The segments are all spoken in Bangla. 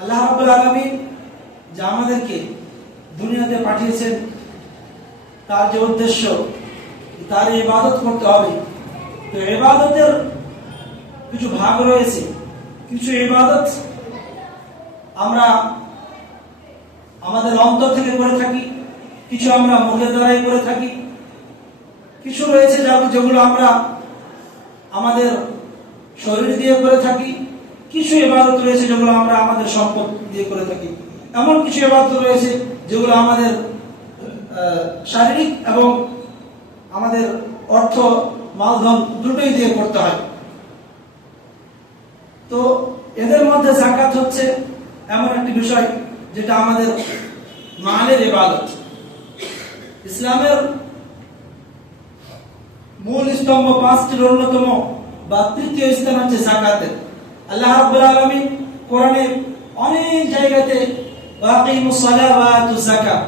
আল্লাহ রাব্বুল আলামিন যে আমাদেরকে দুনিয়াতে পাঠিয়েছেন, তার যে উদ্দেশ্য, তার ইবাদত করতে হবে। তো ইবাদতের কিছু ভাগ রয়েছে। কিছু ইবাদত আমরা আমাদের অন্তর থেকে করে থাকি, কিছু আমরা মুখের দ্বারাই করে থাকি, কিছু রয়েছে যেগুলো আমরা আমাদের শরীর দিয়ে করে থাকি, কিছু ইবাদত রয়েছে যেগুলো আমরা আমাদের সম্পদ দিয়ে করে থাকি, এমন কিছু ইবাদত রয়েছে যেগুলো আমাদের শারীরিক এবং আমাদের অর্থ মালধন দুটোই দিয়ে করতে হয়। তো এদের মধ্যে যাকাত হচ্ছে এমন একটি বিষয় যেটা আমাদের মালের ইবাদত। ইসলামের মূল স্তম্ভ পাঁচটির অন্যতম বা তৃতীয় স্থান হচ্ছে যাকাতের। আল্লাহ রাব্বুল আলামিন কোরআনে অনেক জায়গাতে ওয়াকিমুস সালাহ ওয়া আতুজ যাকাত,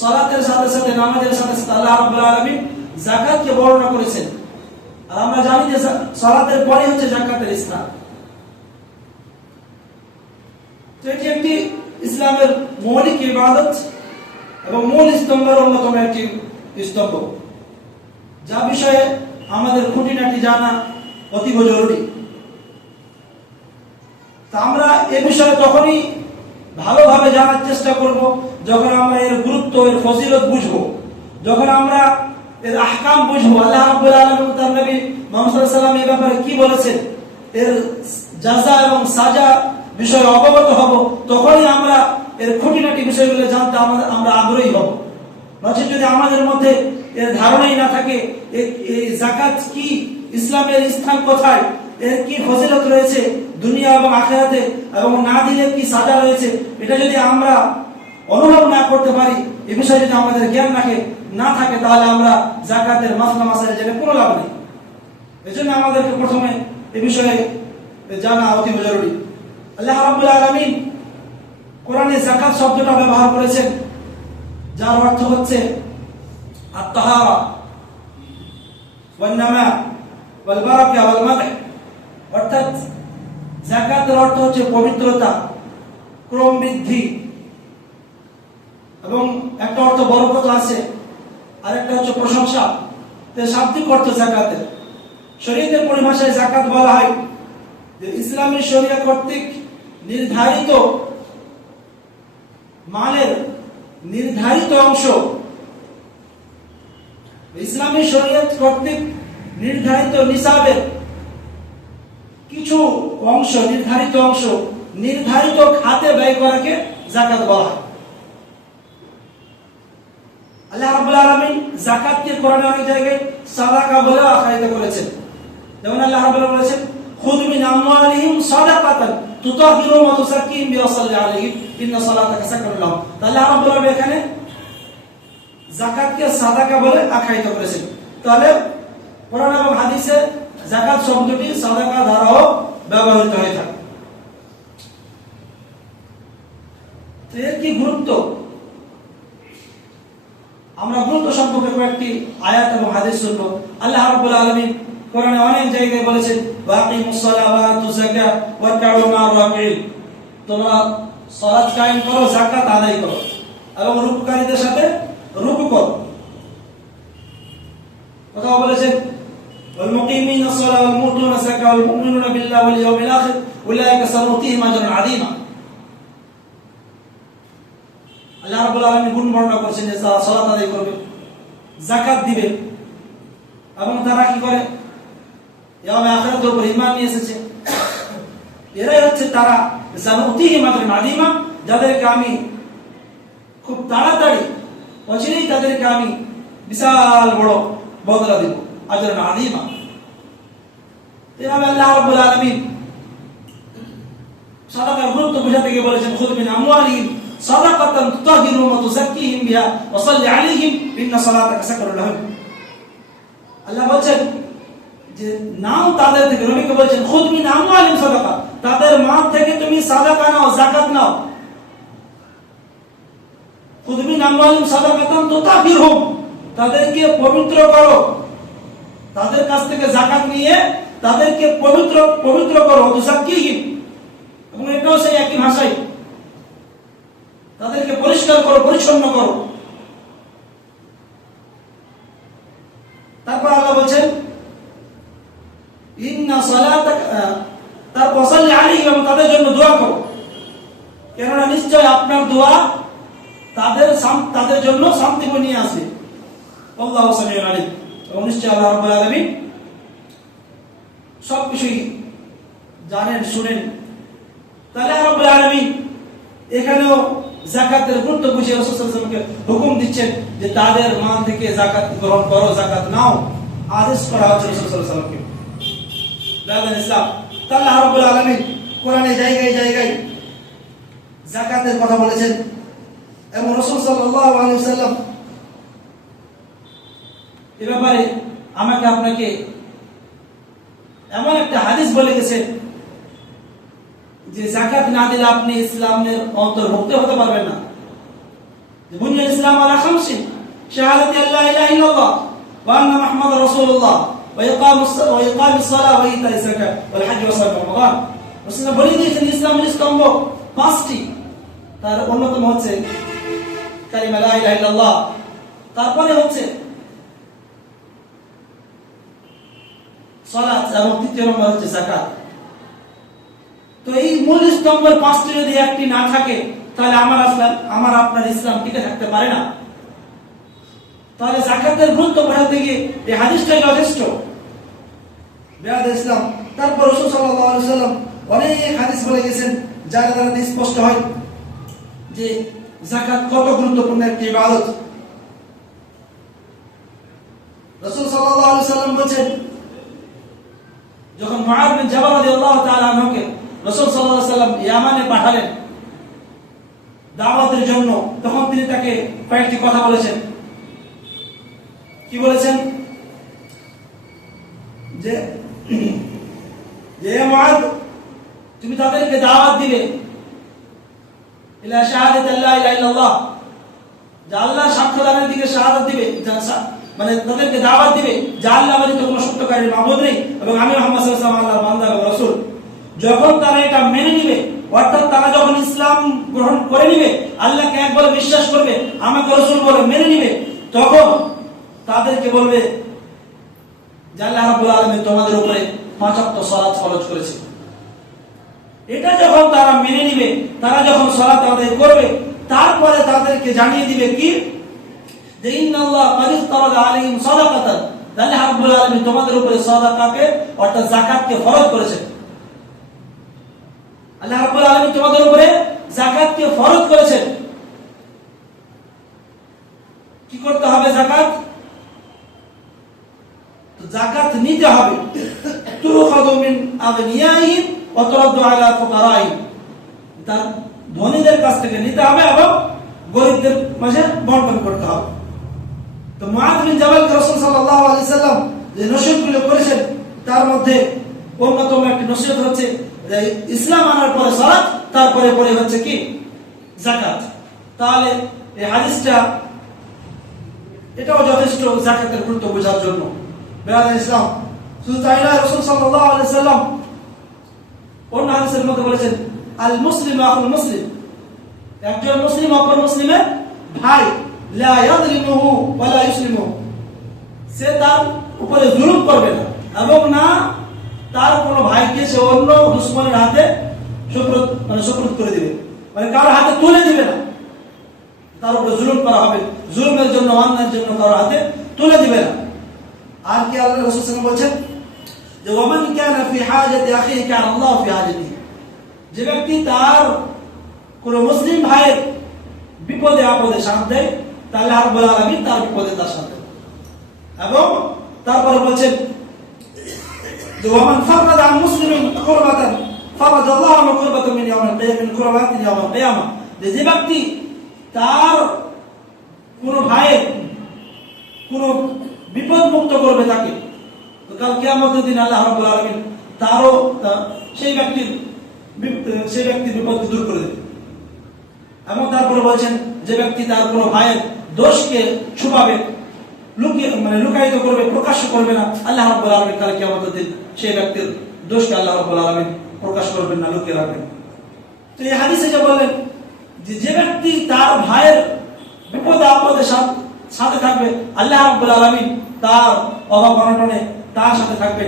সালাতের সাথে সাথে নামাজের সাথে সাথে আল্লাহ রাব্বুল আলামিন যাকাতকে বর্ণনা করেছেন। আর আমরা জানি যে সালাতের পরে হচ্ছে যাকাতের স্থান। তো এটি একটি ইসলামের মৌলিক ইবাদত এবং মূল স্তম্ভের অন্যতম একটি স্তম্ভ, যা বিষয়ে আমাদের খুঁটিনাটি জানা অতীব জরুরি। তা আমরা এ বিষয়ে তখনই ভালোভাবে জানার চেষ্টা করব যখন আমরা এর গুরুত্ব, এর ফজিলত বুঝবো, যখন আমরা এর আহকাম বুঝবো। আল্লাহ রাব্বুল আলামিন তার নবী মুহাম্মদ সাল্লাল্লাহু আলাইহি ওয়াসাল্লাম এই ব্যাপারে কি বলেছেন, এর জাযা এবং সাজা বিষয়ে অবগত হব, তখনই আমরা এর খুঁটিনাটি বিষয়গুলো জানতে আমরা আগ্রহী হব। নচেত যদি আমাদের মধ্যে এর ধারণাই না থাকে, এই যাকাত কি, ইসলামের স্থান কোথায়, এর কি ফজিলত রয়েছে দুনিয়া এবং আখিরাতে, এবং না দিলে কি সাজা রয়েছে, এটা যদি আমরা অনুভব না করতে পারি, এ বিষয়ে যদি আমাদের জ্ঞান না থাকে, তাহলে আমরা যাকাতের মাসলা মাসাইল জেনে কোনো লাভ নেই। এজন্য আমাদেরকে প্রথমে এ বিষয়ে জানা অতীব জরুরি। আল্লাহ রাব্বুল আলামিন কোরআনে যাকাত শব্দটা ব্যবহার করেছেন, যার অর্থ হচ্ছে আত-তাহারা ওয়ান নামা ওয়াল বারাকা ওয়াল মাদহ। অর্থাৎ যাকাতের অর্থ হচ্ছে পবিত্রতা, ক্রম বৃদ্ধি, এবং একটা অর্থ বরকত আছে, আর একটা হচ্ছে প্রশংসা। শাব্দিক অর্থ যাকাতের। শরীয়তের পরিভাষায় যাকাত বলা হয় যে ইসলামী শরিয়া কর্তৃক নির্ধারিত মালের নির্ধারিত অংশ, ইসলামী শরিয়ত কর্তৃক নির্ধারিত নিসাবের কিছু অংশ, নির্ধারিত খাতে ব্যয় করাকে যাকাত বলা হয়। আল্লাহ রাব্বুল আলামিন যাকাতকে কোরআনে অনেক জায়গায় সাদাকা বলে আখ্যায়িত করেছেন। যেমন আল্লাহ রাব্বুল আলামিন বলেছেন, খুয মিন আমওয়ালিহিম সাদাকাতান তুতাহিরুহুম ওয়া তুযাক্কিহিম বিহা ওয়া সাল্লি আলাইহিম ইন্না সালাতাকা সাকানুন লাহুম। আল্লাহ রাব্বুল আলামিন এখানে যাকাতকে সাদাকা বলে আখ্যায়িত করেছেন। তাহলে কোরআন এবং হাদিসে যাকাত শব্দটি সাদাকা দ্বারাও ব্যবহৃত হয়ে থাকে। এর কি গুরুত্ব, আমরা গুরুত্ব সম্পর্কে কয়েকটি আয়াত এবং হাদিস শুনব। আল্লাহ রাব্বুল আলামিন কোরআনে অনেক জায়গায় বলেছেন, ওয়াকিমুস সালাহ ওয়া আতুজ যাকাত ওয়ারকাউ মা'আর রাকিঈন। তোমরা সালাত কায়েম করো, যাকাত আদায় করো, এবং রুকুকারীদের সাথে রুকু করো। কথা বলেছেন, ওয়াল মুকিমিনাস সালাহ ওয়াল মুতুনাস যাকাত ওয়াল মুমিনুনা বিল্লাহি ওয়াল ইয়াউমিল আখির উলাইকা সানুতিহিম আজরান আযীমা। আল্লাহ রাব্বুল আলামিন গুণ বর্ণনা করেছেন যে তারা সালাত আদায় করবে, যাকাত দিবে, এবং তারা কি করে, ইয়াউমে আখিরাতের উপর ঈমান নিয়ে এসেছে। এরাই হচ্ছে তারা সানুতিহিম আজরান আযীমা, যাদেরকে আমি খুব তাড়াতাড়ি, অচিরেই তাদেরকে আমি বিশাল বড় বদলা দেব, আজরান আযীমা। এভাবে আল্লাহ রাব্বুল আলামিন সাদাকার গুরুত্ব বোঝাতে গিয়ে বলেছেন, খুয মিন আমওয়ালিহিম সাদাকাতান তুতাহিরুহুম ওয়া তুযাক্কিহিম বিহা ওয়া সাল্লি আলাইহিম ইন্না সালাতাকা সাকানুন লাহুম। আল্লাহ বলেন যে নাও তাদের থেকে, নবীকে বলেছেন, খুয মিন আমওয়ালিহিম সাদাকা, তাদের মাল থেকে তুমি সাদাকা নাও, যাকাত নাও। খুয মিন আমওয়ালিহিম সাদাকাতান তুতাহিরুহুম, তাদেরকে পবিত্র করো, তাদের কাছ থেকে যাকাত নিয়ে তাদেরকে পবিত্র করো, তুযাক্কিহিম, এবং এটা পরিচ্ছন্ন করো। তারপর আল্লাহ বলছেন ইন্না সালাতাকা, তারপর সাল্লি আলাইহিম, এবং তাদের জন্য দোয়া করো, কেননা নিশ্চয় আপনার দোয়া তাদের জন্য শান্তি নিয়ে আসে। আল্লাহু সামিউন আলিম, এবং নিশ্চয় আল্লাহ রাব্বুল আলামিন সবকিছুই জানেন, শুনেন। তাহলে রাব্বুল আলামিন এখানেও যাকাতের গুরুত্ব বুঝিয়ে রাসূল সাল্লাল্লাহু আলাইহি ওয়াসাল্লামকে হুকুম দিচ্ছেন যে তাদের মাল থেকে যাকাত গ্রহণ করো, যাকাত নাও, আদেশ করা হচ্ছে রাসূল সাল্লাল্লাহু আলাইহি ওয়াসাল্লামকে। দাদা ইসলাম, তাহলে রাব্বুল আলামিন কোরআনে জায়গায় জায়গায় যাকাতের কথা বলেছেন, এবং রাসূল সাল্লাল্লাহু আলাইহি ওয়াসাল্লাম এ ব্যাপারে আমাকে আপনাকে এমন একটা হাদিস বলে গেছেন যে যাকাত না দিলে আপনি ইসলামের অন্তর্ভুক্ত হতে পারবেন না। বুনিয়াল ইসলাম আলা খামসিন, শাহাদাতি আল্লা ইলাহা ইল্লাল্লাহ ওয়া আন্না মুহাম্মাদুর রাসূলুল্লাহ ওয়া ইকামিস সালাহ ওয়া ইতাইজ যাকাত ওয়াল হজ ওয়া সাওম রমাদান। রাসূল বলে দিয়েছেন ইসলামের স্তম্ভ পাঁচটি, তার অন্যতম হচ্ছে কালিমা লা ইলাহা ইল্লাল্লাহ, তারপরে হচ্ছে সালাত, এবং তৃতীয় নম্বর হচ্ছে যাকাত। তো এই মূল স্তম্ভের পাঁচটি যদি একটি না থাকে তাহলে আমার আপনার ইসলাম টিকে থাকতে পারে না। তাহলে যাকাতের গুরুত্ব বোঝাতে গিয়ে এই হাদিসটাই যথেষ্ট। বেয়াদ ইসলাম, তারপর রাসূল সাল্লাল্লাহু আলাইহি ওয়াসাল্লাম অনেক হাদিস বলে গেছেন যার দ্বারা স্পষ্ট হয় যে যাকাত কত গুরুত্বপূর্ণ একটি ইবাদত। রাসূল সাল্লাল্লাহু আলাইহি ওয়াসাল্লাম বলেন, যখন মুআয বিন জাবাল রাদিয়াল্লাহু তাআলা আনহুকে রাসূল সাল্লাল্লাহু আলাইহি ওয়াসাল্লাম ইয়ামানে পাঠালেন দাওয়াতের জন্য, তখন তিনি তাকে কয়েকটি কথা বলেছেন। কি বলেছেন? যে মুআয, তুমি তাদেরকে দাওয়াত দিবে ইলা শাহাদাতি লা ইলাহা ইল্লাল্লাহ, যে আল্লাহ সাক্ষ্য দানের দিকে শাহাদাত দিবে, মানে তাদেরকে দাওয়াত দিবে যে আল্লাহ ব্যতীত কোনো সত্যকারী মাবুদ নেই এবং আমি মুহাম্মদ সাল্লাল্লাহু আলাইহি ওয়াসাল্লাম আল্লাহর বান্দা এবং রাসূল। যখন তারা এটা মেনে নিবে, অর্থাৎ তারা যখন ইসলাম গ্রহণ করে নিবে, আল্লাহকে এক বলে বিশ্বাস করবে, আমাকে রাসূল বলে মেনে নিবে, তখন তাদেরকে বলবে যে আল্লাহ রাব্বুল আলামিন তোমাদের উপরে 5 ওয়াক্ত সালাত ফরজ করেছে। এটা যখন তারা মেনে নিবে, তারা যখন সালাত আদায় করবে, তারপরে তাদেরকে জানিয়ে দিবে কি যে ইন্নাল্লাহ ক্বাদ ইফতারাদা আলাইহিম সাদাকাতান, আল্লাহ রাব্বুল আলামিন তোমাদের উপরে সাদাকাকে অর্থাৎ যাকাতকে ফরজ করেছেন। আল্লাহ রাব্বুল আলামিন তোমাদের উপরে যাকাতকে ফরজ করেছেন। কি করতে হবে? যাকাত, তো যাকাত নিতে হবে। তুখাযু মিন আগনিয়াইহিম ওয়া তুরাদ্দু আলা ফুকারাইহিম, তার ধনীদের কাছ থেকে নিতে হবে এবং গরিবদের মাঝে বন্টন করতে হবে। তো মুআয বিন জাবালকে রাসূল সাল্লাল্লাহু আলাইহি সাল্লাম যে নসিহতগুলো করেছেন, তার মধ্যে অন্যতম একটি নসিহত হচ্ছে যে ইসলাম আনার পরে সালাত, তারপরে পরে হচ্ছে কি? যাকাত। তাহলে এই হাদিসটা এটাও যথেষ্ট যাকাতের গুরুত্ব বোঝার জন্য। বেয়াদ ইসলাম, শুধু তাই নয়, রাসূল সাল্লাল্লাহু আলাইহি সাল্লাম অন্য হাদিসের মধ্যে বলেছেন আল মুসলিমু আখুল মুসলিম, একজন মুসলিম অপর মুসলিমের ভাই, লা ইয়াযলিমুহু ওয়া লা ইউসলিমুহু, সে তার উপরে জুলুম করবে না এবং না তার কোনো ভাইকে সে অন্য দুশমনের হাতে সুপুরত করে দিবে, মানে কারোর হাতে তুলে দিবে না, তার উপরে জুলুম করা হবে, জুলুমের জন্য অন্যায়ের জন্য কারোর হাতে তুলে দিবে না। আর কি আল্লাহ রাসূল সাল্লাল্লাহু আলাইহি ওয়াসাল্লাম বলেছেন যে ওমান কানা ফি হাজাতি আখিহি কানা আল্লাহু ফি হাজাতিহি, যে ব্যক্তি তার কোন মুসলিম ভাইয়ের বিপদে আপদে সাথ দেয়, তাহলে আল্লাহ রাব্বুল আলামিন তার বিপদে তার সাথ দেন। এবং তারপরে বলেন যে ওমান ফারাদা আন মুসলিমিন কুরবাতান ফারাদা আল্লাহু আনহু কুরবাতান মিন ইয়াউমিল কিয়ামাহ মিন কুরবাতিন ইয়াউমিল কিয়ামাহ, যে ব্যক্তি তার কোন ভাইয়ের কোন বিপদ মুক্ত করবে তাকে, তো কাল কিয়ামতের দিন আল্লাহ রাব্বুল আলামিন তারও সেই ব্যক্তির বিপদকে দূর করে দেবে। এবং তারপরে বলছেন যে ব্যক্তি তার কোন ভাইয়ের দোষকে ছুপাবে, লুকায়িত করবে, প্রকাশ করবে না, আল্লাহ রাব্বুল আলামিন কাল কিয়ামতের দিন সেই ব্যক্তির দোষকে আল্লাহ রাব্বুল আলামিন প্রকাশ করবেন না, লুকিয়ে রাখবেন। তো এই হাদিসে যে বললেন যে ব্যক্তি তার ভাইয়ের বিপদে আপদে সাথে থাকবে, আল্লাহ রাব্বুল আলামিন তার অভাব অনটনে তার সাথে থাকবে।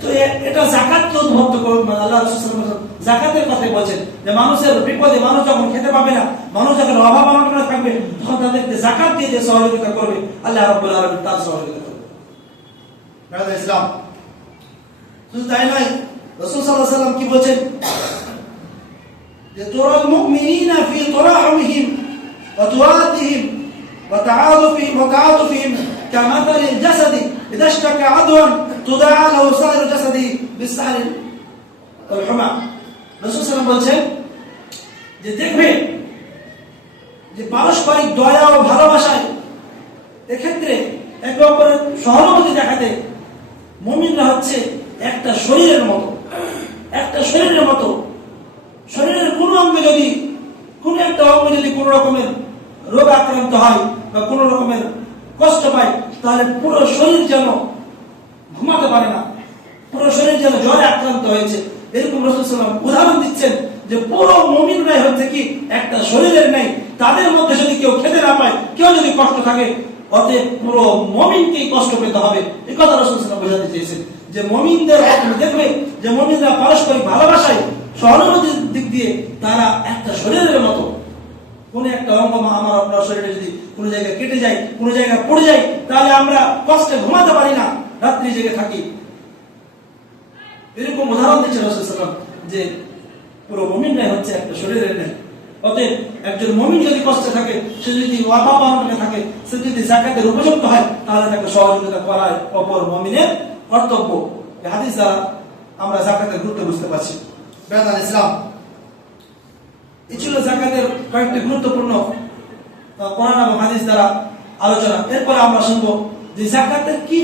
তো এটা যাকাতকে উদ্বুদ্ধ করবে। আল্লাহ রাসূল সাল্লাল্লাহু আলাইহি ওয়াসাল্লাম যাকাতের কথা বলেন যে মানুষের বিপদে, মানুষ যখন খেতে পাবে না, মানুষ যখন অভাব অনটনে থাকবে, তখন তাদেরকে যাকাত দিয়ে যে সহযোগিতা করবে আল্লাহ রাব্বুল আলামিন তার সহযোগিতা করবে। ব্রাদার ইসলাম, শুধু তাই নয়, রাসূল সাল্লাল্লাহু আলাইহি ওয়াসাল্লাম কি বলেন যে তুরাল মুমিনিনা ফি তুরাহিমিহিম ওয়া তুওয়াদিহিম ওয়া তাআতুফিহিম কামাথালিল জাসাদি ইযা ইশতাকা আদওয়ান তুদাআ লাহু সাইরু জাসাদি বিসসাহরি ওয়াল হুমা। রাসূল সাল্লাল্লাহু আলাইহি ওয়াসাল্লাম বলেন যে দেখবে যে পারস্পরিক দয়া ও ভালোবাসায় এক্ষেত্রে একে অপরের সহানুভূতি দেখাতে মুমিনরা হচ্ছে একটা শরীরের মতো, একটা শরীরের মতো। শরীরের কোনো অঙ্গে যদি, কোনো একটা অঙ্গে যদি কোনো রকমের রোগ আক্রান্ত হয় বা কোনো রকমের কষ্ট পায়, তাহলে পুরো শরীর যেন ঘুমাতে পারে না, পুরো শরীর যেন জ্বরে আক্রান্ত হয়েছে। এরকম রাসূল সাল্লাল্লাহু আলাইহি ওয়াসাল্লাম উদাহরণ দিচ্ছেন যে পুরো মুমিনরাই হচ্ছে কি একটা শরীরের নেই। তাদের মধ্যে যদি কেউ খেতে না পায়, কেউ যদি কষ্ট থাকে, অতএব পুরো মুমিনকেই কষ্ট পেতে হবে। এই কথা রাসূল সাল্লাল্লাহু আলাইহি ওয়াসাল্লাম বোঝাতে চেয়েছেন যে মুমিনদের দেখবে যে মুমিনরা পারস্পরিক ভালোবাসায়, সহানুভূতির দিক দিয়ে তারা একটা শরীরের মতো। কোন একটা অঙ্গ আমার আপনার শরীরে যদি কোনো জায়গায় কেটে যায়, কোনো জায়গায় পড়ে যায়, তাহলে আমরা কষ্টে ঘুমাতে পারি না, রাত্রি জেগে থাকি। এরকম উদাহরণ দিচ্ছে রাসূল সাল্লাল্লাহু আলাইহি ওয়াসাল্লাম যে পুরো মুমিনরাই হচ্ছে একটা শরীরের ন্যায়। অতএব একজন মুমিন যদি কষ্টে থাকে, সে যদি অভাব অনটনে থাকে, সে যদি যাকাতের উপযুক্ত হয়, তাহলে তাকে সহযোগিতা করা অপর মুমিনের কর্তব্য। এই হাদিস দ্বারা আমরা যাকাতের গুরুত্ব বুঝতে পারছি। ব্রাদার ইসলাম, এই ছিল যাকাতের কয়েকটি গুরুত্বপূর্ণ কোরআন এবং হাদিস দ্বারা আলোচনা। এরপরে আমরা শুনবো যে যাকাতের কি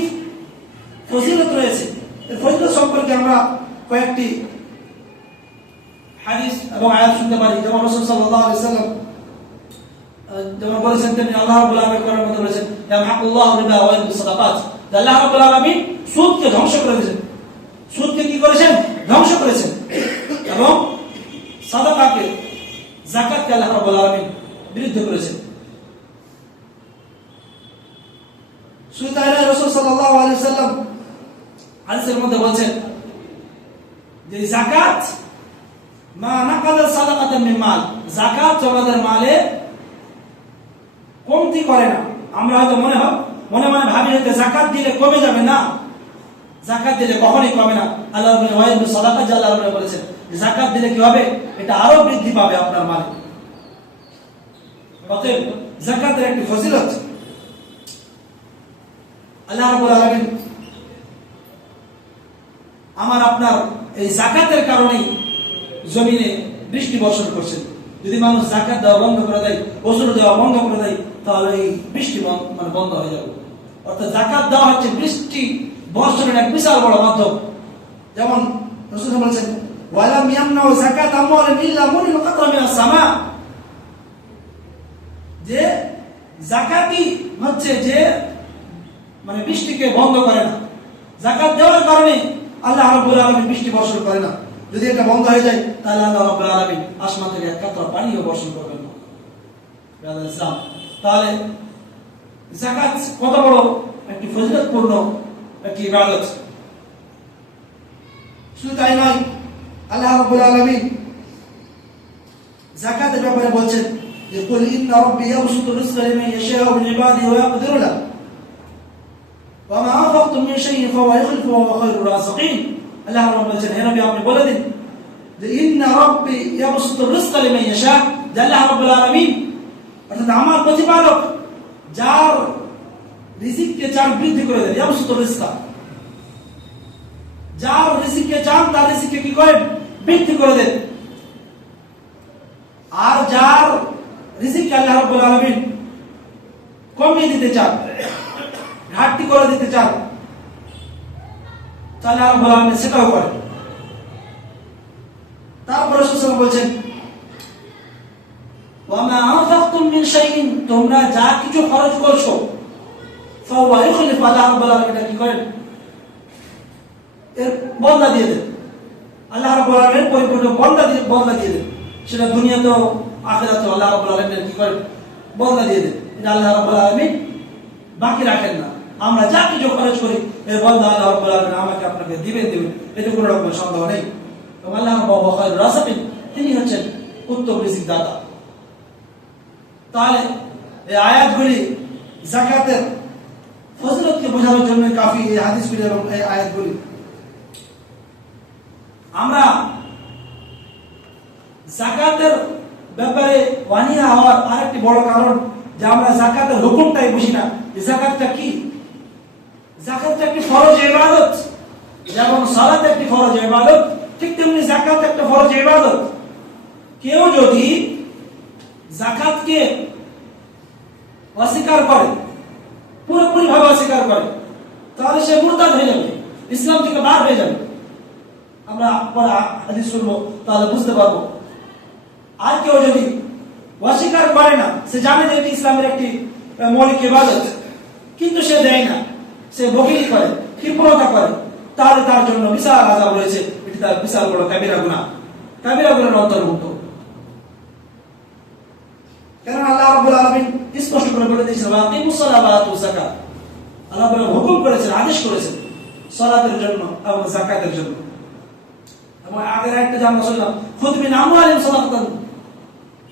ফজিলত রয়েছে। এর ফজিলত সম্পর্কে আমরা কয়েকটি হাদিস এবং আয়াত শুনতে পারি। যেমন রাসূল সাল্লাল্লাহু আলাইহি ওয়াসাল্লাম যেমন বলেছেন, তেমনি আল্লাহ রাব্বুল আলামিন কোরআনের মধ্যে বলেছেন, ইয়ামহাকুল্লাহু রিবা ওয়া ইয়ারবি সাদাকাত। আল্লাহ রাব্বুল আলামিন সুদকে ধ্বংস করে দিয়েছেন। সুদকে কি করেছেন? ধ্বংস করেছেন। এবং সাদাকাকে, যাকাতকে আল্লাহ রাব্বুল আলামিন বিরুদ্ধ করেছেন। শুধু তাই নয়, রাসূল সাল্লাল্লাহু আলাইহি ওয়াসাল্লাম হাদিসের মধ্যে বলেছেন যে যাকাত মা নাকাদা সাদাকাতান মিন মাল, যাকাত আমাদের মালে কমতি করে না। আমরা হয়তো মনে ভাবি হয়তো যাকাত দিলে কমে যাবে, না, যাকাত দিলে কখনোই কমে না। আল্লাহ রাব্বুল ওয়াইদ সাদাকা, যে আল্লাহ রাব্বুল বলেছেন যে যাকাত দিলে কি হবে? এটা আরো বৃদ্ধি পাবে আপনার মালে। অতএব যাকাতের একটি ফজিলত। আল্লাহ রাব্বুল আলামিন আমার আপনার এই যাকাতের কারণেই জমিনে বৃষ্টি বর্ষণ করছেন। যদি মানুষ যাকাত দেওয়া বন্ধ করে দেয়, ওজর দেওয়া বন্ধ করে দেয়, তাহলে এই বৃষ্টি বন্ধ হয়ে যাবে। অর্থাৎ যাকাত দেওয়া হচ্ছে বৃষ্টি বর্ষণের এক বিশাল বড় মাধ্যম। যেমন রাসূল বলেছেন, ওয়ালাম ইয়ামনাউ যাকাত আমওয়ালিন ইল্লা মুনিল কাতরা মিনাস সামা, যে যাকাতই হচ্ছে যে বৃষ্টিকে বন্ধ করে না। যাকাত দেওয়ার কারণে আল্লাহ রাব্বুল আলামিন বৃষ্টি বর্ষণ করে না। যদি এটা বন্ধ হয়ে যায়, তাহলে আল্লাহ রাব্বুল আলামিন আসমান থেকে এক কাতরা পানিও বর্ষণ করবেন না। ব্রাদার ইসলাম, তাহলে যাকাত কত বড় একটি ফজিলতপূর্ণ একটি ইবাদত। শুধু তাই নয়, আল্লাহ রাব্বুল আলামিন যাকাতের ব্যাপারে বলছেন যে কুল ইন্না রাব্বি ইয়াবসুতু রিজকা লিমান ইয়াশাউ মিন ইবাদিহি ওয়া ইয়াকদিরু লাহু ওয়া মা আনফাকতুম মিন শাইইন ফাহুয়া ইখলিফুহু ওয়া হুয়া খায়রুর রাযিকিন। আল্লাহ রাব্বুল বলেছেন, হে নবী আপনি বলে দিন যে ইন্না রাব্বি ইয়াবসুতু রিজকা লিমান ইয়াশা, যে আল্লাহ রাব্বুল আলামিন অর্থাৎ আমার প্রতিপালক যার রিজিককে চান বৃদ্ধি করে দেন। ইয়াবসুতু রিজকা, যার রিজিককে চান তার রিজিককে কি করেন? বৃদ্ধি করে দেন। আর যার রিজিককে আল্লাহ রাব্বুল আলামিন কমিয়ে দিতে চান, ঘাটতি করে দিতে চান, তাহলে আল্লাহ রাব্বুল আলামিন সেটাও করেন। তারপরে রাসূল বলেছেন, ওয়া মা আনফাকতুম মিন শাইইন, তোমরা যা কিছু খরচ করছো, ফাহুয়া ইখলিফু, আল্লাহ রাব্বুল আলামিন কি করেন? এর বদলা দিয়ে দেন। আল্লাহ রাব্বুল আলামিন পরিপূর্ণ বদলা দিয়ে দেন। সেটা দুনিয়াতেও আখিরাতেও আল্লাহ রাব্বুল আলামিন কি করেন? বদলা দিয়ে দেন। এটা আল্লাহ রাব্বুল আলামিন বাকি রাখেন না। আমরা যা কিছু খরচ করি এর বদলা আল্লাহ রাব্বুল আলামিন আমাকে আপনাকে দিবেন এতে কোনো রকম সন্দেহ নেই। এবং আল্লাহ রাব্বুল খায়রুর রাযিকিন, তিনি হচ্ছেন উত্তম রিজিক দাতা। তাহলে এই আয়াতগুলি যাকাতের ফজিলতকে বোঝানোর জন্য কাফি, এই হাদিসগুলি এবং এই আয়াতগুলি। আমরা যাকাতের ব্যাপারে ওয়ানিয়া হওয়ার আরেকটি বড় কারণ যে আমরা যাকাতের হুকুমটাই বুঝি না। যাকাতটা কি? যাকাতটা একটি ফরজ ইবাদত, যেমন সালাত একটি ফরজ ইবাদত, ঠিক তেমনি যাকাত একটা ফরজ ইবাদত। কেউ যদি যাকাতকে অস্বীকার করে, পুরোপুরি ভাবে অস্বীকার করে, তাহলে সে মুরতাদ হয়ে যাবে, ইসলাম থেকে বার হয়ে যাবে। আমরা পরে হাদিস শুনবো, তাহলে বুঝতে পারবো। আর কেউ যদি অস্বীকার করে না, সে জানে যে এটি ইসলামের একটি মৌলিক ইবাদত, কিন্তু সে দেয় না, সে বকিলি করে, কৃপণতা করে, তাহলে তার জন্য বিশাল আযাব রয়েছে। এটি তার বিশাল বড় কাবিরা গুনাহ, কাবিরা গুনাহের অন্তর্ভুক্ত। কারণ আল্লাহ রাব্বুল আলামিন স্পষ্ট করে বলে দিয়েছেন, ওয়াকিমুস সালাত ওয়া আতুজ যাকাত। আল্লাহ রাব্বুল হুকুম করেছেন, আদেশ করেছেন সালাতের জন্য এবং যাকাতের জন্য। এবং আগের আয়াতে আমরা শুনলাম, খুদ মিন আমওয়ালিহিম সাদাকাতান,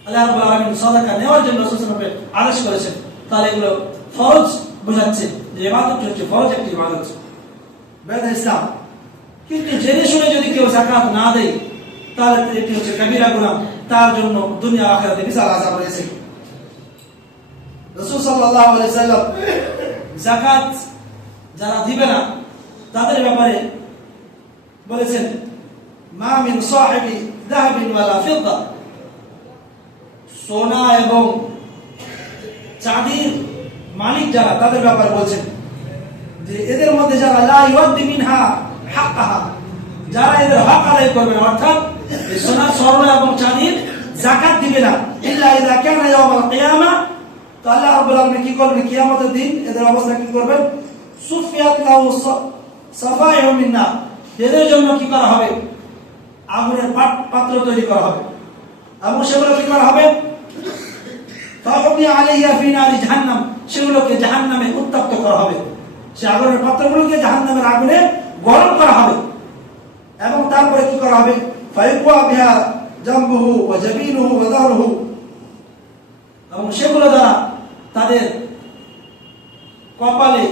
আল্লাহ রাব্বুল আলামিন সাদাকা নেওয়ার জন্য রাসূলকে আদেশ করেছেন। তাহলে এগুলো ফরজ বোঝাচ্ছে যে ইবাদত হচ্ছে ফরজ একটি ইবাদত, বেদ ইসলাম। কিন্তু জেনে শুনে যদি কেউ যাকাত না দেয়, তাহলে এটি হচ্ছে কাবিরা গুনাহ, তার জন্য দুনিয়া আখিরাতে বিশাল আযাব রয়েছে। রাসূল সাল্লাল্লাহু আলাইহি ওয়াসাল্লাম যাকাত যারা দিবে না তাদের ব্যাপারে বলেছেন, মা মিন সাহিবি যাহাবিন ওয়ালা ফিদ্দা, সোনা এবং চাঁদির মালিক যারা, তাদের ব্যাপারে বলছেন যে এদের মধ্যে যারা লা ইউদ্দি মিনহা হাক্কাহা, যারা এদের হক আদায় করবে না, অর্থাৎ এই সোনা স্বর্ণ এবং চাঁদির যাকাত দিবে না, ইল্লা ইযা কানা ইয়াউমাল কিয়ামা, তো আল্লাহ রাব্বুল আলামিন কি করবেন? কিয়ামতের দিন এদের অবস্থা কি করবেন? সুফিয়াত লাহু সাফাইহু মিন নার, এদের জন্য কি করা হবে? আগুনের পাত্র তৈরি করা হবে, এবং সেগুলো কি করা হবে? ফাহুমিয়া আলাইহা ফি নারি জাহান্নাম, সেগুলোকে জাহান্নামে উত্তপ্ত করা হবে। সে আগুনের পাত্রগুলোকে জাহান্নামের আগুনে গরম করা হবে, এবং তারপরে কি করা হবে? ফায়ুকুয়া বিহা জামবুহু ওয়া জাবিনুহু ওয়া যাহরুহু, এবং সেগুলো দ্বারা তাদের কপালে,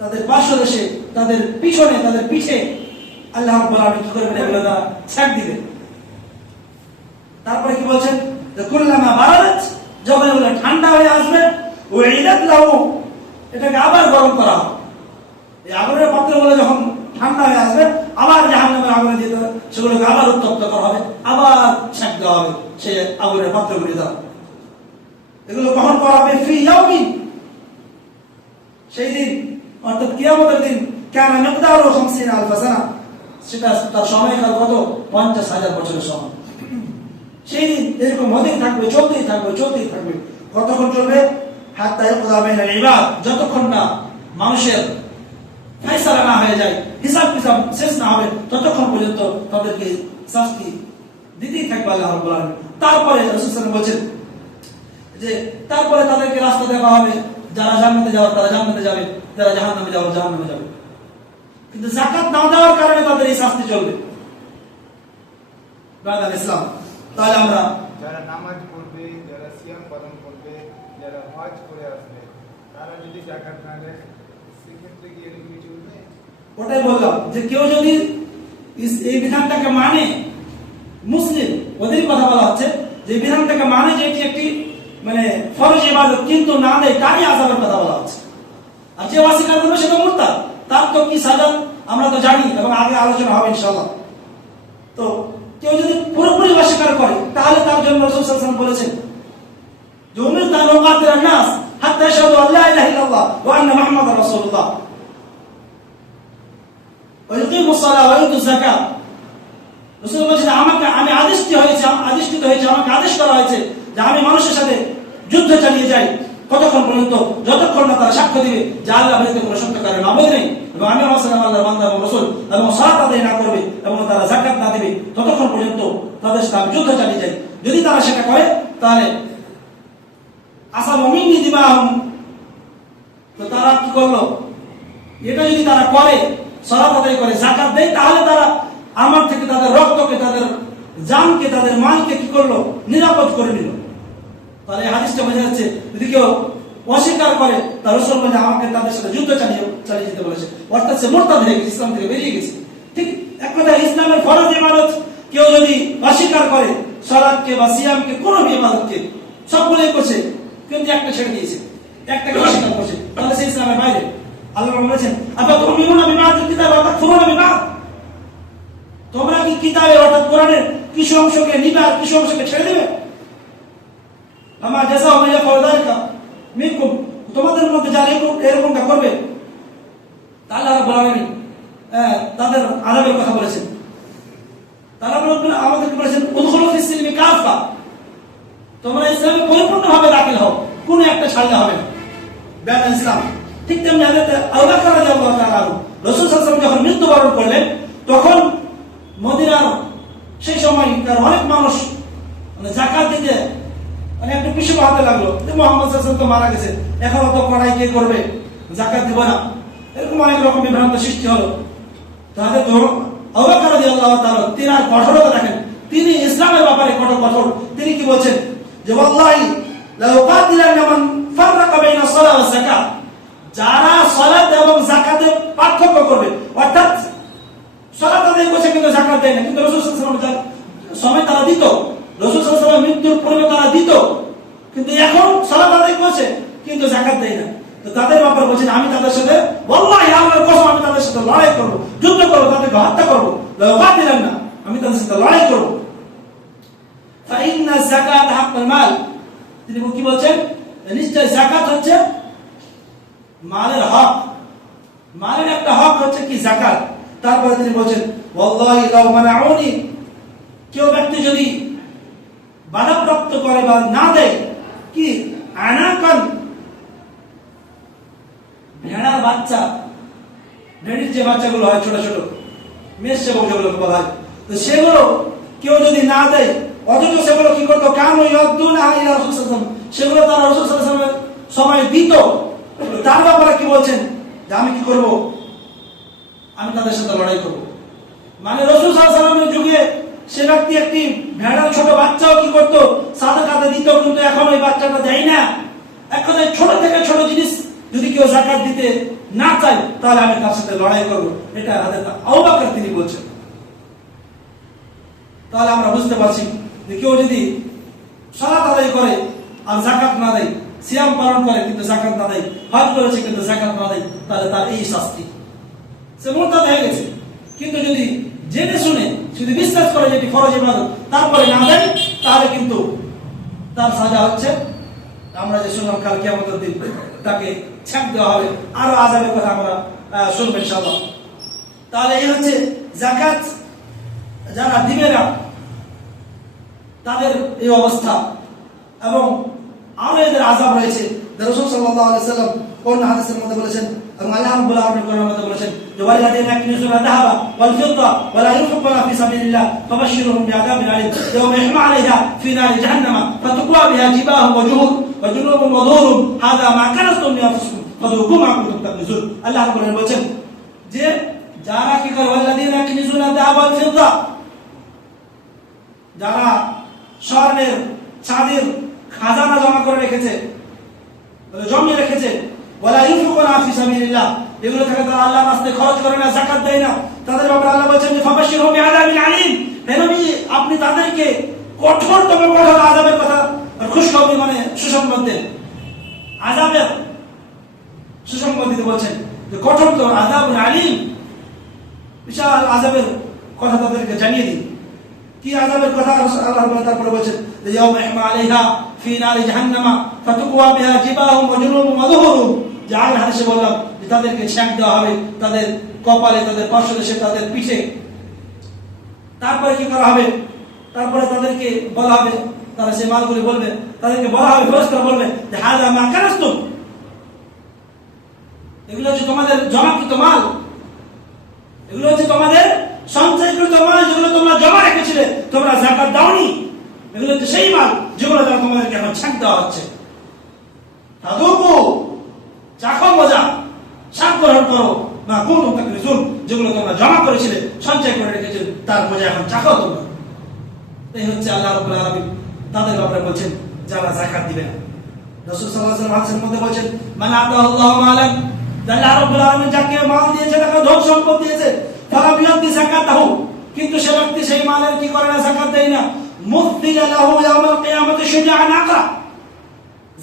তাদের পার্শ্বদেশে, তাদের পিছনে, তাদের পিঠে আল্লাহ রাব্বুল আলামিন কি করবেন? এগুলো দ্বারা ছাক দিবেন। তারপরে কি বলছেন? যে কুল্লামা বারাদাত, যখন এগুলো ঠান্ডা হয়ে আসবে, উইদাত লাহু, এটাকে আবার গরম করা হবে। এই আগুনের পাত্রগুলো যখন ঠান্ডা হয়ে আসবে, আবার জাহান্নামের আগুনে দিতে হবে, সেগুলোকে আবার উত্তপ্ত করা হবে, আবার ছাক দেওয়া হবে সেই আগুনের পাত্রগুলি দ্বারা। এগুলো কখন করা হবে? ফি ইয়াউমিন, সেই দিন, অর্থাৎ কিয়ামতের দিন, কানা মিকদারু 50000 সানা, সেটা তার সময়কাল কত? 50,000 বছরের সময়। সেই দিন এরকম হতেই থাকবে, চলতেই থাকবে, চলতেই থাকবে। কতক্ষণ চলবে? হাত্তা ইয়াকদা বাইনাল ইবাদ, যতক্ষণ না মানুষের ফয়সালা না হয়ে যায়, হিসাব কিতাব শেষ না হবে, ততক্ষণ পর্যন্ত তাদেরকে শাস্তি দিতেই থাকবে আল্লাহ রাব্বুল আলামিন। তারপরে রাসূল সাল্লাল্লাহু আলাইহি ওয়াসাল্লাম বলেছেন যে তারপরে তাদেরকে রাস্তা দেখা হবে, যারা জান্নাতে যাবে তারা জান্নাতে যাবে, যারা জাহান্নামে যাবে জাহান্নামে যাবে। কিন্তু যাকাত না দেওয়ার কারণে তাদের এই শাস্তি চলবে। বাদাল ইসলাম, তাহলে আমরা যারা নামাজ পড়বে, যারা সিয়াম পালন করবে, যারা হজ করে আসবে, তারা যদি যাকাত না দেয়, সেক্ষেত্রে কি এরকম চলবে? ওটাই বললাম যে কেউ যদি এই বিধানটাকে মানে, মুসলিম ওদেরই কথা বলা হচ্ছে, যে বিধানটাকে মানে যে এটি একটি মানে ফরজ ইবাদত, কিন্তু না দেয়, তারই আযাবের কথা বলা হচ্ছে। আর যে অস্বীকার করবে সেটা মুরতাদ, তার তো কি সাজা আমরা তো জানি, এবং আগে আলোচনা হবে ইনশাআল্লাহ। তো কেউ যদি পুরোপুরি অস্বীকার করে, তাহলে তার জন্য রাসূল সাল্লাল্লাহু আলাইহি ওয়াসাল্লাম বলেছেন যে উমিরতু আন উকাতিলা নাস হাত্তা ইয়াশহাদু আল লা ইলাহা ইল্লাল্লাহ ওয়া আন্না মুহাম্মাদার রাসূলুল্লাহ ওয়া ইউকিমুস সালাহ ওয়া ইউতুজ যাকাত। রাসূল বলেছেন, আমি আদিষ্টিত হয়েছে, আমাকে আদেশ করা হয়েছে যে আমি মানুষের সাথে যুদ্ধ চালিয়ে যাই, কতক্ষণ পর্যন্ত? যতক্ষণ না তারা সাক্ষ্য দিবে যে আল্লাহ ব্যতীত কোনো সত্যকারের মাবুদ নেই, এবং আমি আল্লাহর বান্দা এবং রাসূল, এবং সালাত আদায় না করবে এবং তারা যাকাত না দিবে, ততক্ষণ পর্যন্ত তাদের সাথে আমি যুদ্ধ চালিয়ে যাই। যদি তারা সেটা করে, তাহলে আসাবু মিন্নি দিমাহুম, তো তারা কি করলো, এটা যদি তারা করে, সালাত আদায় করে, যাকাত দেয়, তাহলে তারা আমার থেকে তাদের রক্তকে, তাদের জানকে, তাদের মালকে কি করলো, নিরাপদ করে নিল। তাহলে এই হাদিসটা বোঝা যাচ্ছে যদি কেউ অস্বীকার করে, তার রাসূল বলে আমাকে তাদের সাথে যুদ্ধ চালিয়ে যেতে বলেছে, অর্থাৎ সে মুরতাদ হয়ে গেছে, ইসলাম থেকে বেরিয়ে গেছে। ঠিক এক কথা, ইসলামের ফরজ ইবাদত কেউ যদি অস্বীকার করে, সালাতকে বা সিয়ামকে, কোনো ইবাদতকে সবগুলোই করছে, কিন্তু একটা ছেড়ে দিয়েছে, একটাকে অস্বীকার করছে, তাহলে সে ইসলামের বাইরে। আল্লাহ বলেছেন আফাতুমিনুনা বিবাদিল কিতাব ওয়া তাকফুরুনা বিবাদ, তোমরা কি কিতাবের অর্থাৎ কোরআনের কিছু অংশকে নিবে আর কিছু অংশকে ছেড়ে দেবে? আমা জাযাউ মান ইয়াফআলু যালিকা মিনকুম, তোমাদের মধ্যে যারা এরকমটা করবে, তাহলে আল্লাহ রাব্বুল আলামিন তাদের আযাবের কথা বলেছেন। তারা আমাদেরকে বলেছেন উদখুলু ফিস সিলমি কাফা, তোমরা ইসলামে পরিপূর্ণভাবে দাখিল হও, কোনো একটা সাজা হবে না, বেদ ইসলাম। ঠিক তেমনি হযরত আবু বকর রাদিয়াল্লাহু তাআলা আনহু রাসূল সাল্লাল্লাহু আলাইহি ওয়াসাল্লাম যখন মৃত্যুবরণ করলেন, তখন মদিনার সেই সময়কার অনেক মানুষ মানে যাকাত দিতে মানে একটু পিছু পাতে লাগলো, যে মুহাম্মদ সাল্লাল্লাহু আলাইহি ওয়াসাল্লাম তো মারা গেছে, এখন তো কড়াই কে করবে, যাকাত দিব না, এরকম অনেক রকম বিভ্রান্ত সৃষ্টি হলো। তাহলে তো আবু বকর রাদিয়াল্লাহু তাআলা তিনি আর কঠোরতা দেখেন, তিনি ইসলামের ব্যাপারে কঠোর। তিনি কি বলছেন যে ওয়াল্লাহি লা উকাতিলান্না মান ফাররাকা বাইনা সালাত ওয়া যাকাত, যারা সালাত এবং যাকাতের পার্থক্য করবে, অর্থাৎ সালাত আদায় করছে কিন্তু যাকাত দেয় না, কিন্তু রাসূল সাল্লাল্লাহু আলাইহি ওয়াসাল্লাম সময় তারা দিত, রাসূল সাল্লাল্লাহু আলাইহি ওয়াসাল্লাম মৃত্যুর পূর্বে তারা দিত, কিন্তু এখন সালাত আদায় করছে কিন্তু যাকাত দেয় না। তো তাদের ব্যাপারে বলছেন আমি তাদের সাথে ওয়াল্লাহি আল্লাহর কসম আমি তাদের সাথে লড়াই করব, যুদ্ধ করব, তাদেরকে হত্যা করব, লা উকাতিলান্না, আমি তাদের সাথে লড়াই করব। ফাইন্না যাকাত হাক্কুল মাল, তিনি কি বলছেন, নিশ্চয় যাকাত হচ্ছে মালের হক, মালের একটা হক হচ্ছে কি যাকাত। তারপরে তিনি বলেন ওয়াল্লাহি লাউ মানাউনি, কেউ ব্যক্তি যদি বাধাপ্রাপ্ত করে বা না দেয়, কি আনাকান, ভেড়ার বাচ্চা, ভেড়ির যে বাচ্চাগুলো হয় ছোট ছোট মেষ সেবক যেগুলো বলা হয়, তো সেগুলো কেউ যদি না দেয়, অথচ সেগুলো কি করতো, কানু ইয়াদুনা ইলা রাসূল সাল্লাল্লাহু আলাইহি ওয়াসাল্লাম, সেগুলো তারা রাসূল সাল্লাল্লাহু আলাইহি ওয়াসাল্লামের সময় দিত, তার ব্যাপারে কি বলছেন যে আমি কি করব, আমি তাদের সাথে লড়াই করব। মানে রাসূল সাল্লাল্লাহু আলাইহি ওয়াসাল্লামের যুগে সে ব্যক্তি একটি ভেড়ার ছোট বাচ্চাও কি করতো, সাদাকাতে দিত, কিন্তু এখন ওই বাচ্চাটা দেয় না। এক কথায় ছোট থেকে ছোট জিনিস যদি কেউ যাকাত দিতে না চায়, তাহলে আমি তার সাথে লড়াই করব, এটা হযরত আবু বকর তিনি বলছেন। তাহলে আমরা বুঝতে পারছি যে কেউ যদি সালাত আদায় করে আর যাকাত না দেয়, সিয়াম পালন করে কিন্তু যাকাত না দেয়, হজ করেছে কিন্তু যাকাত না দেয়, তাহলে তার এই শাস্তি, সে মুরতাদ হয়ে গেছে। কিন্তু যদি জেনে শুনে শুধু বিশ্বাস করে যেটি ফরজ ইবাদত, তারপরে না দেয়, তাহলে কিন্তু তার সাজা হচ্ছে আমরা যে শুনলাম কাল কিয়ামতের দিন তাকে ছাপ দেওয়া হবে, আরো আযাবের কথা আমরা শুনবো ইনশাআল্লাহ। তাহলে এই হচ্ছে যাকাত যারা দিবে না তাদের এই অবস্থা, এবং আরো এদের আযাব রয়েছে। রাসূল সাল্লাল্লাহু আলাইহি ওয়াসাল্লাম কোন হাদিসের মধ্যে বলেছেন, এবং আল্লাহ রাব্বুল আলামিন কোরআনের মধ্যে বলেছেন যে ওয়াল্লাযীনা ইয়াকনিজুনা যাহাবা ওয়াল ফিদ্দা ওয়া লা ইউনফিকুনা ফি সাবিলিল্লাহ ফাবাশশিরহুম বিআযাবিন আলীম ইয়াওমা ইয়াহমা আলাইহা ফি নারি জাহান্নাম ফাতুকওয়া বিহা জিবাহুম ওয়া জুনুবুহুম ওয়া যুহুরুহুম হাযা মা কানাতুম লিআনফুসিকুম ফাযুকু মা কুনতুম তাকনিজুন। আল্লাহ রাব্বুল আলামিন বলেন যে যারা কি করে, ওয়াল্লাযীনা ইয়াকনিজুনা যাহাবা ওয়াল ফিদ্দা, যারা স্বর্ণের চাঁদের খাজানা জমা করে রেখেছে, জমিয়ে রেখেছে, ওয়ালা ইউনফিকুনা ফি সাবিলিল্লাহ, এগুলো থেকে তারা আল্লাহর রাস্তায় খরচ করে না, যাকাত দেয় না, তাদের ব্যাপারে আল্লাহ বলেছেন যে ফাবাশশিরহুম বিআযাবিন আলীম, হে নবী আপনি তাদেরকে কঠোরতম কঠোর আযাবের কথা খুশখবরি মানে সুসংবাদ দেন, আযাবের সুসংবাদ দিতে বলছেন যে কঠোরতম আযাবুন আলীম, বিশাল আযাবের কথা তাদেরকে জানিয়ে দিন। কি আযাবের কথা আল্লাহ তারপরে বলেছেন যে ইয়াওমা ইয়াহমা আলাইহা ফি নারি জাহান্নাম ফাতুকওয়া বিহা জিবাহুম ওয়া জুনুবুহুম ওয়া যুহুরুহুম, যে আগের হাদিসে বললাম যে তাদেরকে ছ্যাঁক দেওয়া হবে তাদের কপালে, তাদের পার্শ্বদেশে, তাদের পিঠে। তারপরে কি করা হবে, তারপরে তাদেরকে বলা হবে, তারা সেই মালগুলি বলবে, তাদেরকে বলা হবে, ফেরেশতারা বলবে যে হাযা মা কানাতুম, এগুলো হচ্ছে তোমাদের জমাকৃত মাল, এগুলো হচ্ছে তোমাদের সঞ্চয়কৃত মাল, যেগুলো তোমরা জমা রেখেছিলে, তোমরা যাকাত দাওনি, এগুলো হচ্ছে সেই মাল যেগুলো দ্বারা তোমাদেরকে এখন ছাক দেওয়া হচ্ছে। ফাদুকু, চাখো মজা, স্বাদ গ্রহণ করো, মা কুনতুম তাকরিজুন, যেগুলো তোমরা জমা করেছিলে, সঞ্চয় করে রেখেছিলে, তার মজা এখন চাখো তোমরা। এই হচ্ছে আল্লাহ রাব্বুল আলামিন তাদের ব্যাপারে বলছেন যারা যাকাত দিবে না। রাসূল সাল্লাল্লাহু আলাইহি ওয়াসাল্লাম হাদিসের মধ্যে বলছেন, মান আতাহুল্লাহু মালান, আল্লাহ রাব্বুল আলামিন যাকে মাল দিয়েছে, তাকে ধন সম্পদ দিয়েছে, ফালাম ইউদ্দি যাকাতাহু, কিন্তু সে ব্যক্তি সেই মালের কি করে না, যাকাত দেয় না, মুফতিলা লাহু ইয়াউমাল কিয়ামাতি শুজাআন আকরা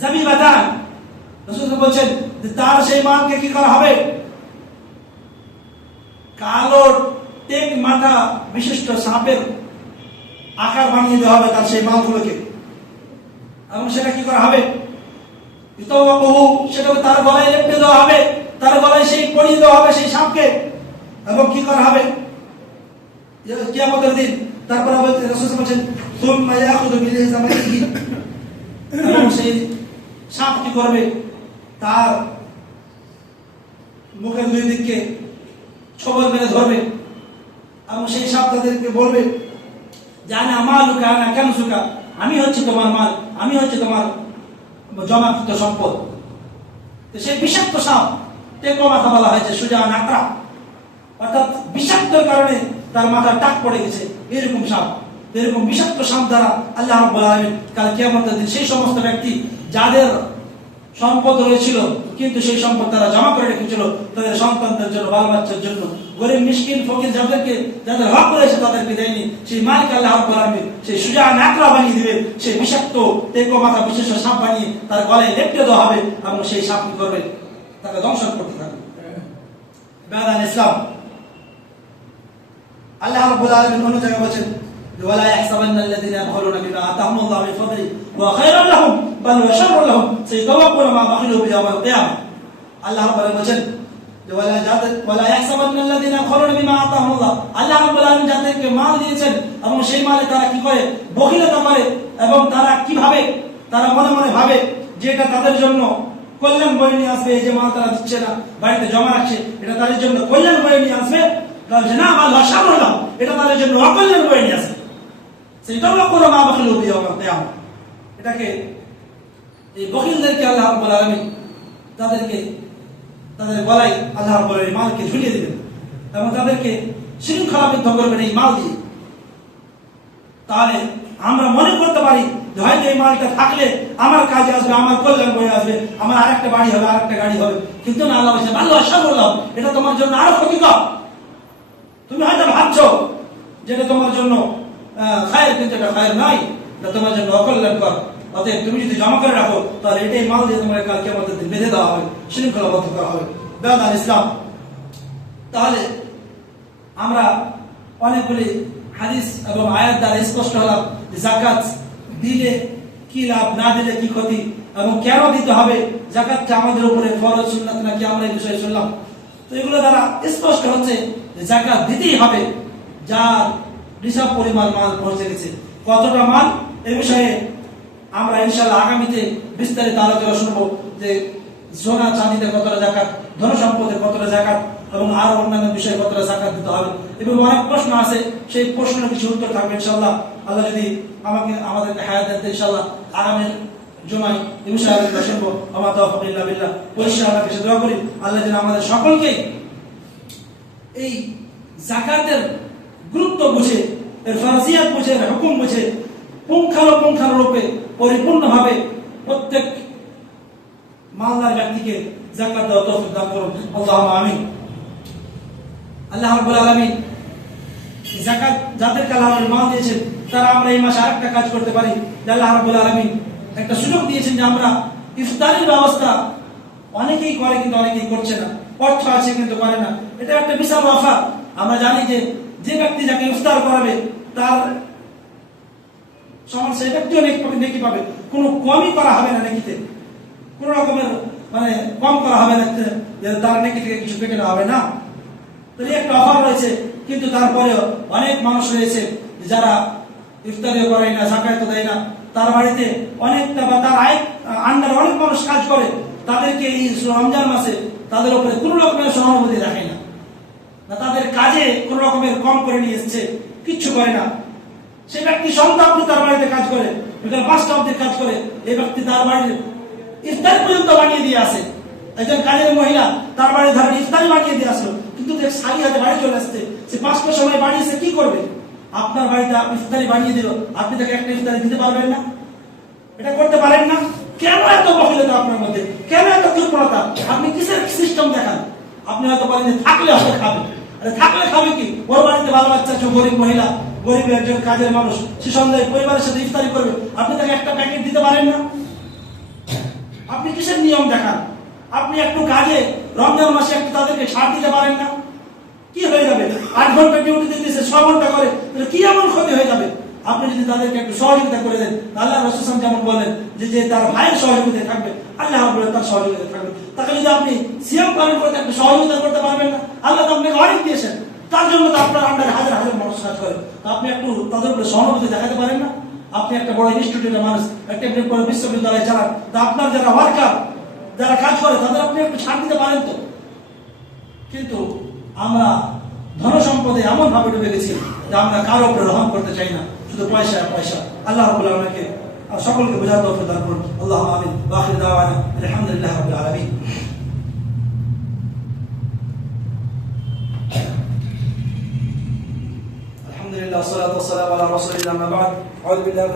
যাবিবাতান, রাসূল বলছেন যে তার সেই মালকে কি করা হবে, কালো টেক মাথা বিশিষ্ট সাপের আকার বানিয়ে দেওয়া হবে তার সেই মালগুলোকে, এবং সেটা কি করা হবে, সেটা তার গলায় লেপটে দেওয়া হবে, তার গলায় সেই পরিয়ে দেওয়া হবে সেই সাপকে, এবং কি করা হবে কিয়ামতের দিন। তারপর রাসূল বলেছেন সুম্মা ইয়াখুযু বিলিজামাতিহি, এবং সেই সাপ কি করবে, তার মুখের দুই দিককে ছবল মেরে ধরবে, এবং সেই সাপ তাদেরকে বলবে যে আনা মালুকা আনা কানসুকা, আমি হচ্ছে তোমার মাল, আমি হচ্ছে তোমার জমাকৃত সম্পদ। তো সেই বিষাক্ত সাপ, টেকো মাথা বলা হয়েছে, সুজাআন আকরা, অর্থাৎ বিষাক্তর কারণে তার মাথা টাক পড়ে গেছে, এরকম সাপ। এরকম বিষাক্ত সাপ দ্বারা আল্লাহ রাব্বুল আলামিন কাল কিয়ামতের দিন সেই সমস্ত ব্যক্তি যাদের সম্পদ রয়েছিল কিন্তু সেই সম্পদ তারা জমা করে রেখেছিল তাদের সন্তানদের জন্য, বাল বাচ্চার জন্য, গরিব মিসকিন ফকির যাদের হক রয়েছে তাদেরকে দেয়নি, সেই মালিক আল্লাহ রাব্বুল আলামিন সেই সুজাআন আকরা বানিয়ে দিবে, সেই বিষাক্ত টেকো মাথা বিশেষ সাপ বানিয়ে তার গলায় লেপটে দেওয়া হবে, এবং সেই সাপ কি করবে, তাকে দংশন করতে থাকবে। বেদান ইসলাম আল্লাহ রাব্বুল আলামিন অন্য জায়গায় বলেন ওয়ালা ইয়াহসাবান্নাল্লাযীনা ইয়াবখালুনা বিমা আতাহুমুল্লাহু মিন ফাদলিহি ওয়া খায়রান লাহুম বাল ওয়া শাররুন লাহুম সায়াতাওয়াক্কুনা মা বাখিলু বিয়াউমিল কিয়ামাহ। আল্লাহ রাব্বুল আলামিন বলেন যে ওয়ালা ইয়াহসাবান্নাল্লাযীনা ইয়াবখালুনা বিমা আতাহুমুল্লাহ, আল্লাহ রাব্বুল আলামিন যাদেরকে মাল দিয়েছেন এবং সেই মালে তারা কি করে, বখিলতা করে, এবং তারা কিভাবে, তারা মনে মনে ভাবে যে এটা তাদের জন্য কল্যাণ বয়ে নিয়ে আসবে, এই যে মাল তারা দিচ্ছে না, বাড়িতে জমা রাখছে, এটা তাদের জন্য কল্যাণ বয়ে নিয়ে আসবে, না বাল ওয়া শাররুন লাহুম, এটা তাদের জন্য অকল্যাণ বয়ে নিয়ে আসবে। সায়াতাওয়াক্কুনা মা বাখিলু বিয়াউমিল কিয়ামাহ, এটাকে এই বখিলদেরকে আল্লাহ রাব্বুল আলামিন তাদের গলায় আল্লাহ রাব্বুল আলামিন মালকে ঝুলিয়ে দিবেন এবং তাদেরকে শৃঙ্খলাবদ্ধ করবেন এই মাল দিয়ে। তাহলে আমরা মনে করতে পারি যে হয়তো এই মালটা থাকলে আমার কাজে আসবে, আমার কল্যাণ বয়ে আসবে, আমার আরেকটা বাড়ি হবে, আরেকটা গাড়ি হবে, কিন্তু না, আল্লাহ বলেছেন ভালো আশা করলাম এটা তোমার জন্য আরো ক্ষতিকর। তুমি হয়তো ভাবছো যেটা তোমার জন্য খায়ের, কিন্তু এটা খায়ের নাই, এটা তোমার জন্য অকল্যাণকর। অতএব তুমি যদি জমা করে রাখো তাহলে এটাই মাল দিয়ে তোমার কাল কিয়ামতের দিন বেঁধে দেওয়া হবে, শৃঙ্খলাবদ্ধ করা হবে। বেদান ইসলাম তাহলে আমরা অনেকগুলি হাদিস এবং আয়াত দ্বারা স্পষ্ট হলাম যে যাকাত দিলে কি লাভ, না দিলে কি ক্ষতি, এবং কেন দিতে হবে, যাকাতটা আমাদের উপরে ফরজ সুন্নাত নাকি আমরা এই বিষয়ে শুনলাম। তো এগুলো দ্বারা স্পষ্ট হচ্ছে যে যাকাত দিতেই হবে যার নিসাব পরিমাণ মাল পৌঁছে গেছে। কতটা মাল এই বিষয়ে আমরা ইনশাআল্লাহ আগামীতে বিস্তারিত আলোচনা শুনবো, যে সোনা চাঁদিতে কতটা যাকাত, ধন সম্পদের কতটা যাকাত, এবং আরো অন্যান্য বিষয়ে কতটা যাকাত দিতে হবে। এবং অনেক প্রশ্ন আছে, সেই প্রশ্নের কিছু উত্তর থাকবে ইনশাআল্লাহ। আল্লাহ যদি আমাদেরকে হায়াত দেন ইনশাআল্লাহ আগামী জুমায় এই বিষয়ে আলোচনা শুনবো। আমা তাওফিক ইল্লা বিল্লাহ। পরিষ্কার আল্লাহর কাছে দোয়া করি আল্লাহ যেন আমাদের সকলকে এই যাকাতের গুরুত্ব বুঝে, এর ফরজিয়াত বুঝে, এর হুকুম বুঝে পুঙ্খানুপুঙ্খানুরূপে পরিপূর্ণভাবে প্রত্যেক মালদার ব্যক্তিকে যাকাত দেওয়া তৌফিক দান করুন। আল্লাহুম্মা আমিন। আল্লাহ রাব্বুল আলামিন যাকাত যাদেরকে আল্লাহ মাল দিয়েছেন তারা আমরা এই মাসে আরেকটা কাজ করতে পারি। আল্লাহ রাব্বুল আলামিন একটা সুযোগ দিয়েছেন যে আমরা ইফতারের ব্যবস্থা অনেকেই করে কিন্তু অনেকেই করছে না, অর্থ আছে কিন্তু করে না। এটা একটা বিশাল অফার। আমরা জানি যে ব্যক্তি যাকে ইফতার করাবে তার সমাজ সেই ব্যক্তিও নেকি পাবে, কোনো কমই করা হবে না নেকিতে, কোন রকমের মানে কম করা হবে না, তার নেকি থেকে কিছু কেটে নেওয়া হবে না। তো একটা অফার রয়েছে, কিন্তু তারপরেও অনেক মানুষ রয়েছে যারা ইফতারিও করে না, যাকাতও দেয় না, তার বাড়িতে অনেকটা বা তার আয় আন্ডারে অনেক মানুষ কাজ করে, তাদেরকে এই রমজান মাসে তাদের উপরে কোনো রকমের সহানুভূতি রাখে না, তাদের কাজে কোন রকমের কম করে নিয়ে এসছে, কিচ্ছু করে না। সে ব্যক্তি সন্ধ্যা অবধি তার বাড়িতে কাজ করে, বিকাল 5টা অবধি কাজ করে, এই ব্যক্তি তার বাড়ির ইফতার পর্যন্ত বানিয়ে দিয়ে আসে। একজন কাজের মহিলা তার বাড়ি ধরেন ইফতারি বানিয়ে দিয়ে আসলো, কিন্তু দেখ সারি হাতে বাড়ি চলে আসছে, সে 5টার সময় বাড়ি এসে কি করবে? আপনার বাড়িতে ইফতারি বানিয়ে দিল, আপনি তাকে একটা ইফতারি দিতে পারবেন না? এটা করতে পারেন না? কেন এত বহিলতা আপনার মধ্যে? কেন এত দুর্বলতা? আপনি কিসের সিস্টেম দেখান? আপনি হয়তো বলেন যে থাকলে হয়তো খাবে। আরে থাকলে খাবে কি? ওর বাড়িতে ভালো বাচ্চা আছে, গরিব মহিলা, গরিব একজন কাজের মানুষ, সে সন্ধ্যায় পরিবারের সাথে ইফতারি করবে, আপনি তাকে একটা প্যাকেট দিতে পারেন না? আপনি কিসের নিয়ম দেখান? আপনি একটু কাজে রমজান মাসে একটু তাদেরকে ছাড় দিতে পারেন না? কি হয়ে যাবে? 8 ঘন্টা ডিউটি দিতেছে, 6 ঘন্টা করে, তাহলে কি এমন ক্ষতি হয়ে যাবে? আপনি যদি তাদেরকে একটু সহযোগিতা করে দেন, আল্লাহ রাসূল সাল্লাল্লাহু আলাইহি ওয়াসাল্লাম যেমন বলেন যে যে তার ভাইয়ের সহযোগিতায় থাকবে, আল্লাহ রাব্বুল তার সহযোগিতায় থাকবে। তাকে যদি আপনি সিয়াম পালন করতে একটু সহযোগিতা করতে পারবেন না? আল্লাহ তো আপনাকে অনেক দিয়েছেন, তার জন্য তো আপনার আন্ডারে হাজার হাজার মানুষ কাজ করে, তো আপনি একটু তাদের উপরে সহানুভূতি দেখাতে পারেন না? আপনি একটা বড় ইনস্টিটিউটের মানুষ, একটা বড় বিশ্ববিদ্যালয় চালান, তো আপনার যারা ওয়ার্কার, যারা কাজ করে, তাদের আপনি একটু ছাড় দিতে পারেন তো? কিন্তু আমরা ধন সম্পদে এমন ভাবে ডুবে গেছি যে আমরা কারো উপরে রহম করতে চাই না, শুধু পয়সা পয়সা। আল্লাহ রাব্বুল আমাকে সকলকে বোঝার তৌফিক দান করুন। আল্লাহুম্মা আমিন। ওয়া আখিরু দাওয়ানা আলহামদুলিল্লাহি রাব্বিল আলামিন। আলহামদুলিল্লাহ ওয়া সলাতু ওয়া সালামু আলা রাসূলিল্লাহ, আম্মা বা'দ। আউযু বিল্লাহি